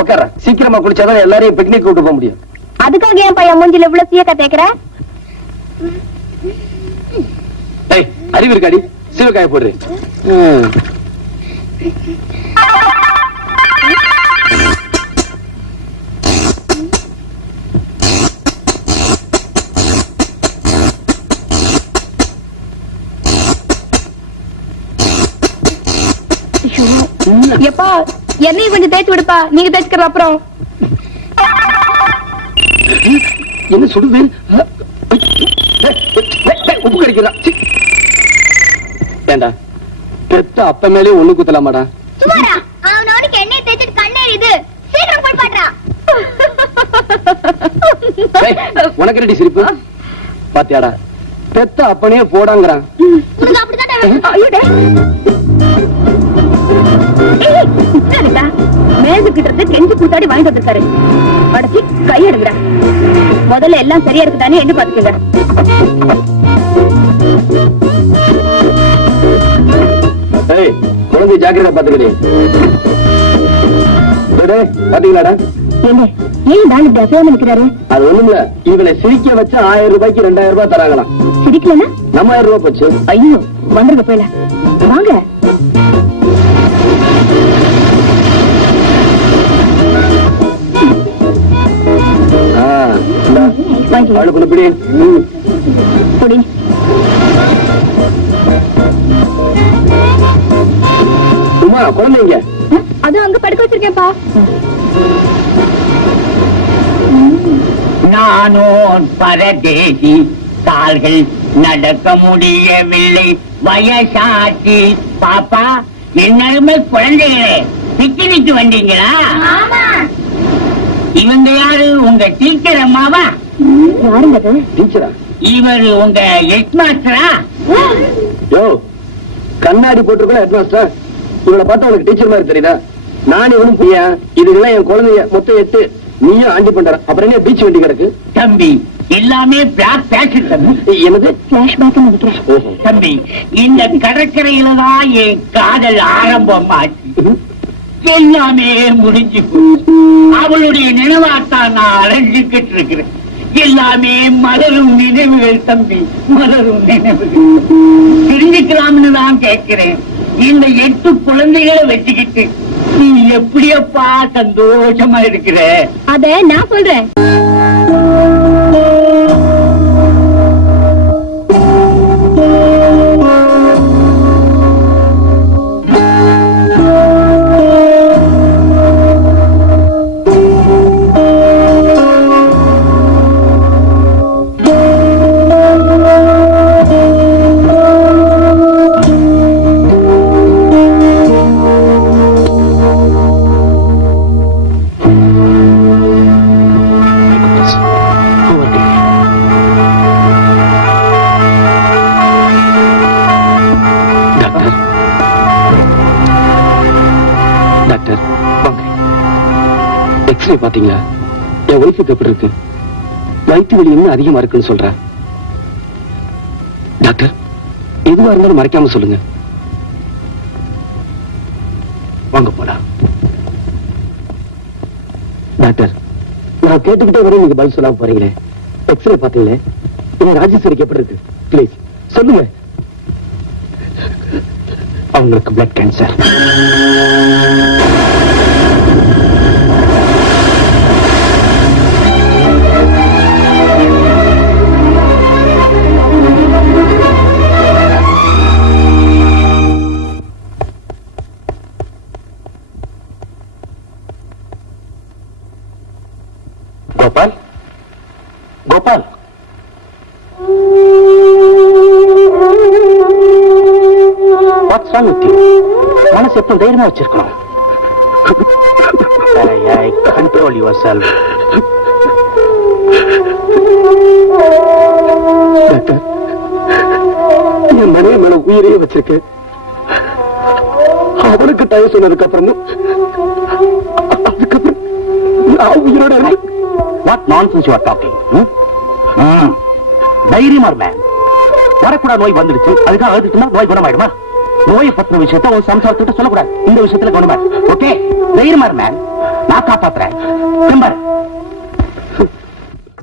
உட்கார, சீக்கிரமா குளிச்சாதான் எல்லாரையும் பிக்னிக் கூட்டு போக முடியும். அதுக்காக ஏன் பையன் மூஞ்சில இவ்வளவு சீக்க தேக்கிற? அறிவு இருக்காடி, சிவகாய போடுறேன். எப்பா என்னையும் கொஞ்சம் தேய்ச்சி விடுப்பா, நீங்க தேய்ச்சிக்கிற அப்புறம். என்ன சுடுது? உப்பு கடிக்கிறா. ஏண்டா பெத்த அப்ப மேலே ஒண்ணு குத்தலாமாடா? சுமாரா அவனோட எண்ணெய் தேய்ச்சிட்டு கண்ணேர் இது சீக்கிரம் போய் பாடுறா. உனக்கு ரெடி சிரிப்பு பாத்தியாடா? பெத்த அப்பனே போடாங்கிறான். உனக்கு அப்படிதான் மேல கிட்ட கெஞ்சி கூத்தாடி வாங்கிட்டு வந்திருக்காரு. அடச்சி கை எடுக்கிற. முதல்ல எல்லாம் சரியா இருக்குதானே என்ன பாத்துக்கங்க. குழந்தை ஜாக்கிரதா பாத்துக்கிறேன். பாத்தீங்களாடா? ஏன் தான் இப்படி அசையாம நிக்கிறாரு? அது ஒண்ணுமில்ல, இவங்களை சிரிக்க வச்சு 1000 ரூபாய்க்கு 2000 ரூபாய் தராங்களாம். சிரிக்கலன்னா நம்ம 1000 ரூபாய் போச்சு. ஐயோ வந்துருங்க போயில வாங்க. குழந்தைங்க அது அங்க படுக்க வச்சிருக்கேன்ப்பா. நானோ பரதேசி, கால்கள் நடக்க முடியவில்லை, வயசாச்சு. பாப்பா, என்னருமே குழந்தைகளே, பிக்னிக்கு வந்தீங்களா? இவங்க யாரு? உங்க டீச்சர் அம்மாவா? டீச்சரா? இவர் உங்க ஹெட் மாஸ்டரா? யோ, கண்ணாடி போட்டுருக்க ஹெட் மாஸ்டர். இவளை பார்த்தா உனக்கு டீச்சர் மாதிரி தெரியுதா? நான் இவனும் புரியா? இதுக்கெல்லாம் என் குழந்தைய மொத்தம் 8. நீயும் ஆண்டி பண்ற. அப்புறம் என்ன பீச் வண்டி கிடக்கு? தம்பி, எல்லாமே பிளாக் பேஷன். என்னது பிளாஷ்பேக் நினைக்கிறேன். தம்பி, இந்த கடற்கரையில தான் என் காதல் ஆரம்பமாச்சு. எல்லாமே முடிஞ்சு போச்சு. அவளுடைய நினைவாத்தான் நான் அலைஞ்சுக்கிட்டு இருக்கிறேன். எல்லாமே மலரும் நினைவுகள் தம்பி, மலரும் நினைவுகள். தெரிஞ்சுக்கலாம்னு தான் கேட்கிறேன். இந்த 8 குழந்தைகளை வச்சுக்கிட்டு நீ எப்படியப்பா சந்தோஷமா இருக்கிற? அத நான் சொல்றேன். பாத்தீங்களா? என் ஒய்ஃபுக்கு எப்படி இருக்கு? வயிற்று வலி இன்னும் அதிகமா இருக்குன்னு சொல்ற. டாக்டர், எதுவா இருந்தாலும் மறைக்காம சொல்லுங்க. வாங்க போலாம். டாக்டர், நான் கேட்டுக்கிட்டே வர நீங்க பதில் சொல்லாம போறீங்களே. எக்ஸ்ரே பாத்தீங்களே, என் ராஜேஸ்வரிக்கு எப்படி இருக்கு? பிளீஸ் சொல்லுங்க. அவங்களுக்கு blood cancer. Gopal, Gopal, what's wrong with you? மனசு எப்போ தைரியமா வச்சிருக்கணும். Control your self. என் மனைவி மேல உயிரையே வச்சிருக்கேன். அவனுக்கு டயம் சொன்னதுக்கு அப்புறமும் அதுக்கப்புறம் நான் உயிரோட இருக்கேன். What nonsense you are talking? தைரியமா இருந்த வரக்கூடாத நோய் வந்துடுச்சு, அதுக்காக அழுதுட்டுனா நோய் குணமாயிடுமா? நோயை பத்தின விஷயத்த ஒரு சம்சாரத்துக்கிட்ட சொல்லக்கூடாது. இந்த விஷயத்துல குணமா ஓகே? தைரியமா இருந்த நான் காப்பாத்துறேன்.